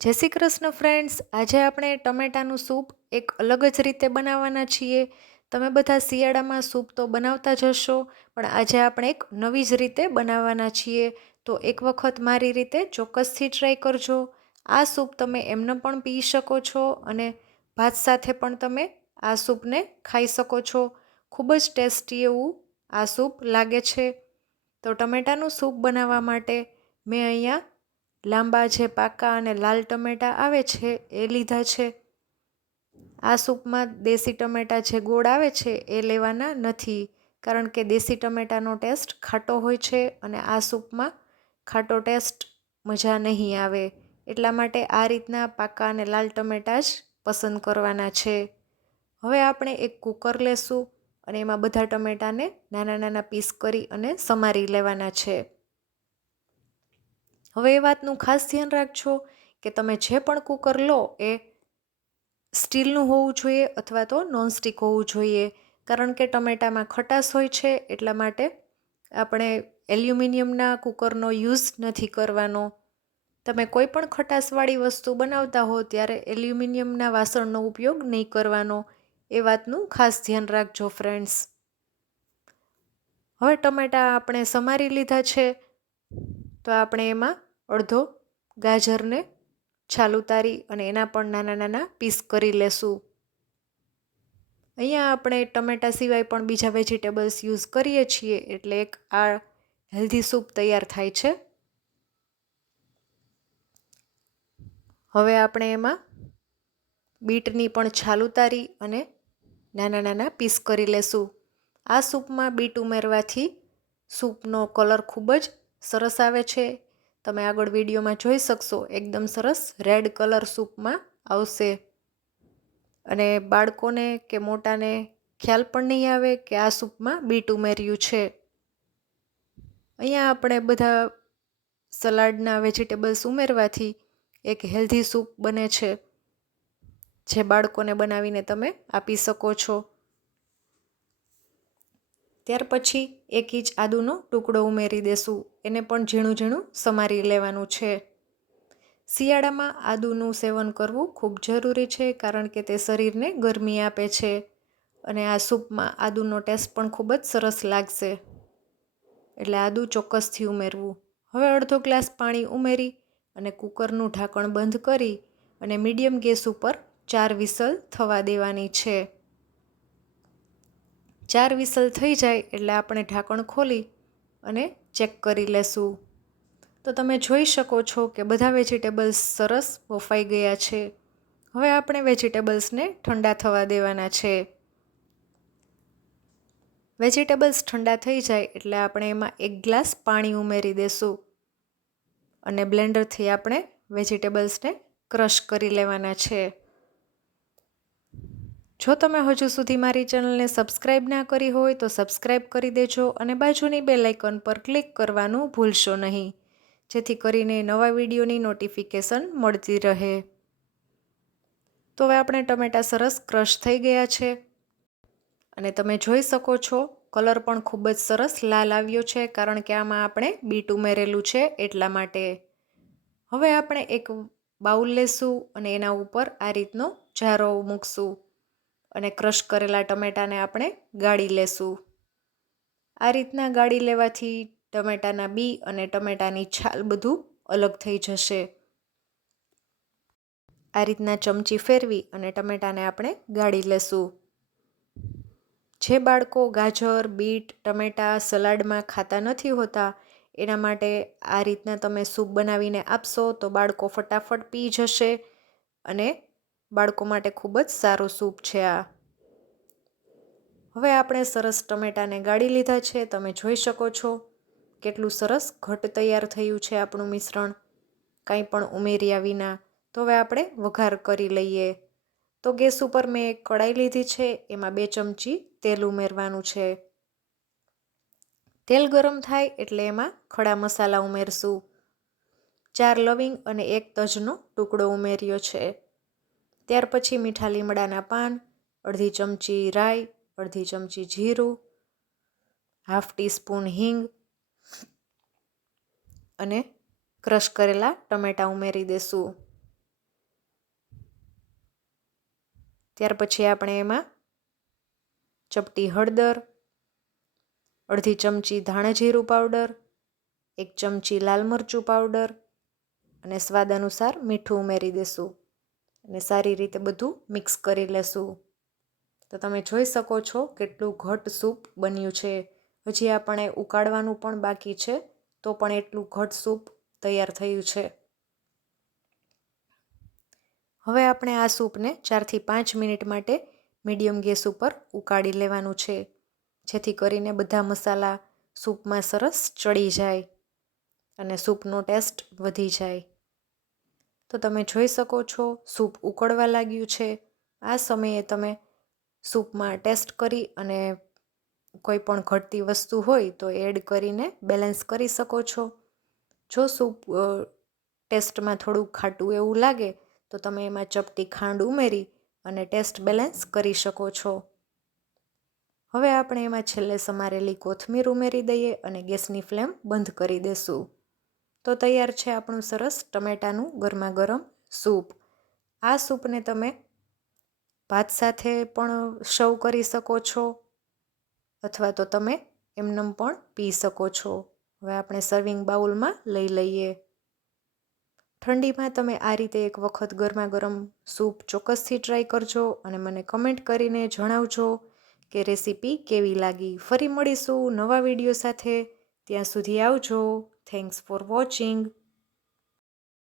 જય શ્રી કૃષ્ણ ફ્રેન્ડ્સ, આજે આપણે ટમેટાનું સૂપ એક અલગ જ રીતે બનાવવાના છીએ. તમે બધા શિયાળામાં સૂપ તો બનાવતા જ હશો, પણ આજે આપણે એક નવી જ રીતે બનાવવાના છીએ. તો એક વખત મારી રીતે ચોક્કસથી ટ્રાય કરજો. આ સૂપ તમે એમને પણ પી શકો છો અને ભાત સાથે પણ તમે આ સૂપને ખાઈ શકો છો. ખૂબ જ ટેસ્ટી એવું આ સૂપ લાગે છે. તો ટમેટાનું સૂપ બનાવવા માટે મેં અહીંયા લાંબા જે પાકા અને લાલ ટમેટાં આવે છે એ લીધા છે. આ સૂપમાં દેશી ટમેટાં જે ગોળ આવે છે એ લેવાના નથી, કારણ કે દેશી ટમેટાનો ટેસ્ટ ખાટો હોય છે અને આ સૂપમાં ખાટો ટેસ્ટ મજા નહીં આવે. એટલા માટે આ રીતના પાકા અને લાલ ટમેટાં જ પસંદ કરવાના છે. હવે આપણે એક કુકર લેશું અને એમાં બધા ટમેટાને નાના નાના પીસ કરી અને સમારી લેવાના છે. હવે એ વાતનું ખાસ ધ્યાન રાખજો કે તમે જે પણ કુકર લો એ સ્ટીલનું હોવું જોઈએ અથવા તો નોનસ્ટિક હોવું જોઈએ, કારણ કે ટમેટામાં ખટાશ હોય છે. એટલા માટે આપણે એલ્યુમિનિયમના કુકરનો યુઝ નથી કરવાનો. તમે કોઈ પણ ખટાશવાળી વસ્તુ બનાવતા હો ત્યારે એલ્યુમિનિયમના વાસણનો ઉપયોગ નહીં કરવાનો. એ વાતનું ખાસ ધ્યાન રાખજો ફ્રેન્ડ્સ. હવે ટમેટાં આપણે સમારી લીધા છે, તો આપણે એમાં અડધો ગાજરને છાલ ઉતારી અને એના પણ નાના નાના પીસ કરી લેશું. અહીંયા આપણે ટમેટા સિવાય પણ બીજા વેજીટેબલ્સ યુઝ કરીએ છીએ, એટલે એક આ હેલ્ધી સૂપ તૈયાર થાય છે. હવે આપણે એમાં બીટની પણ છાલ ઉતારી અને નાના નાના પીસ કરી લેશું. આ સૂપમાં બીટ ઉમેરવાથી સૂપનો કલર ખૂબ જ સરસ આવે છે. તમે આગળ વિડીયોમાં જોઈ શકશો, એકદમ સરસ રેડ કલર સૂપમાં આવશે અને બાળકોને કે મોટાને ખ્યાલ પણ નહીં આવે કે આ સૂપમાં બીટ ઉમેર્યું છે. અહીંયા આપણે બધા સલાડના વેજીટેબલ્સ ઉમેરવાથી એક હેલ્ધી સૂપ બને છે, જે બાળકોને બનાવીને તમે આપી શકો છો. ત્યાર પછી 1 ઇંચ આદુનો ટુકડો ઉમેરી દેશું. એને પણ ઝીણું ઝીણું સમારી લેવાનું છે. શિયાળામાં આદુનું સેવન કરવું ખૂબ જરૂરી છે, કારણ કે તે શરીરને ગરમી આપે છે અને આ સૂપમાં આદુનો ટેસ્ટ પણ ખૂબ જ સરસ લાગશે. એટલે આદુ ચોક્કસથી ઉમેરવું. હવે અડધો ગ્લાસ પાણી ઉમેરી અને કુકરનું ઢાંકણ બંધ કરી અને મીડિયમ ગેસ ઉપર 4 વિસલ થવા દેવાની છે. 4 વિસલ થઈ જાય એટલે આપણે ઢાંકણ ખોલી અને ચેક કરી લેશું. તો તમે જોઈ શકો છો કે બધા વેજીટેબલ્સ સરસ બફાઈ ગયા છે. હવે આપણે વેજીટેબલ્સને ઠંડા થવા દેવાના છે. વેજીટેબલ્સ ઠંડા થઈ જાય એટલે આપણે એમાં 1 ગ્લાસ પાણી ઉમેરી દેશું અને બ્લેન્ડરથી આપણે વેજીટેબલ્સને ક્રશ કરી લેવાના છે. જો તમે હજુ સુધી મારી ચેનલને સબસ્ક્રાઈબ ના કરી હોય તો સબસ્ક્રાઈબ કરી દેજો અને બાજુની બેલ આઇકન પર ક્લિક કરવાનું ભૂલશો નહીં, જેથી કરીને નવા વિડીયોની નોટિફિકેશન મળતી રહે. તો હવે આપણે ટમેટાં સરસ ક્રશ થઈ ગયા છે અને તમે જોઈ શકો છો કલર પણ ખૂબ જ સરસ લાલ આવ્યો છે, કારણ કે આમાં આપણે બીટ ઉમેરેલું છે એટલા માટે. હવે આપણે એક બાઉલ લેશું અને એના ઉપર આ રીતનો જારો મૂકશું અને ક્રશ કરેલા ટમેટાને આપણે ગાળી લેશું. આ રીતના ગાળી લેવાથી ટમેટાના બી અને ટમેટાની છાલ બધું અલગ થઈ જશે. આ રીતના ચમચી ફેરવી અને ટમેટાને આપણે ગાળી લેશું. જે બાળકો ગાજર, બીટ, ટમેટાં સલાડમાં ખાતા નથી હોતા, એના માટે આ રીતના તમે સૂપ બનાવીને આપશો તો બાળકો ફટાફટ પી જશે અને બાળકો માટે ખૂબ જ સારું સૂપ છે આ. હવે આપણે સરસ ટમેટાને ગાળી લીધા છે. તમે જોઈ શકો છો કેટલું સરસ ઘટ તૈયાર થયું છે આપણું મિશ્રણ, કંઈ પણ ઉમેર્યા વિના. તો હવે આપણે વઘાર કરી લઈએ. તો ગેસ ઉપર મેં એક કડાઈ લીધી છે, એમાં 2 ચમચી તેલ ઉમેરવાનું છે. તેલ ગરમ થાય એટલે એમાં ખડા મસાલા ઉમેરશું. 4 લવિંગ અને 1 તજનો ટુકડો ઉમેર્યો છે. ત્યાર પછી મીઠા લીમડાના પાન, અડધી ચમચી રાઈ, અડધી ચમચી જીરું, ½ ટીસ્પૂન હિંગ અને ક્રશ કરેલા ટમેટાં ઉમેરી દેશું. ત્યાર પછી આપણે એમાં ચપટી હળદર, અડધી ચમચી ધાણા જીરું પાવડર, 1 ચમચી લાલ મરચું પાવડર અને સ્વાદ અનુસાર મીઠું ઉમેરી દેશું અને સારી રીતે બધું મિક્સ કરી લેશું. તો તમે જોઈ શકો છો કેટલું ઘટ સૂપ બન્યું છે. હજી આપણે ઉકાળવાનું પણ બાકી છે, તો પણ એટલું ઘટ સૂપ તૈયાર થયું છે. હવે આપણે આ સૂપને 4 થી 5 મિનિટ માટે મીડિયમ ગેસ ઉપર ઉકાળી લેવાનું છે, જેથી કરીને બધા મસાલા સૂપમાં સરસ ચડી જાય અને સૂપનો ટેસ્ટ વધી જાય. તો તમે જોઈ શકો છો સૂપ ઉકળવા લાગ્યું છે. આ સમયે તમે સૂપમાં ટેસ્ટ કરી અને કોઈ પણ ઘટતી વસ્તુ હોય તો એડ કરીને બેલેન્સ કરી શકો છો. જો સૂપ ટેસ્ટમાં થોડું ખાટું એવું લાગે તો તમે એમાં ચપટી ખાંડ ઉમેરી અને ટેસ્ટ બેલેન્સ કરી શકો છો. હવે આપણે એમાં છેલ્લે સમારેલી કોથમીર ઉમેરી દઈએ અને ગેસની ફ્લેમ બંધ કરી દેશું. તો તૈયાર છે આપણું સરસ ટમેટાનું ગરમા ગરમ સૂપ. આ સૂપને તમે ભાત સાથે પણ સર્વ કરી શકો છો અથવા તો તમે એમનેમ પણ પી શકો છો. હવે આપણે સર્વિંગ બાઉલમાં લઈ લઈએ. ઠંડીમાં તમે આ રીતે એક વખત ગરમા ગરમ સૂપ ચોક્કસથી ટ્રાય કરજો અને મને કમેન્ટ કરીને જણાવજો કે રેસીપી કેવી લાગી. ફરી મળીશું નવા વિડીયો સાથે. ત્યાં સુધી આવજો. Thanks for watching.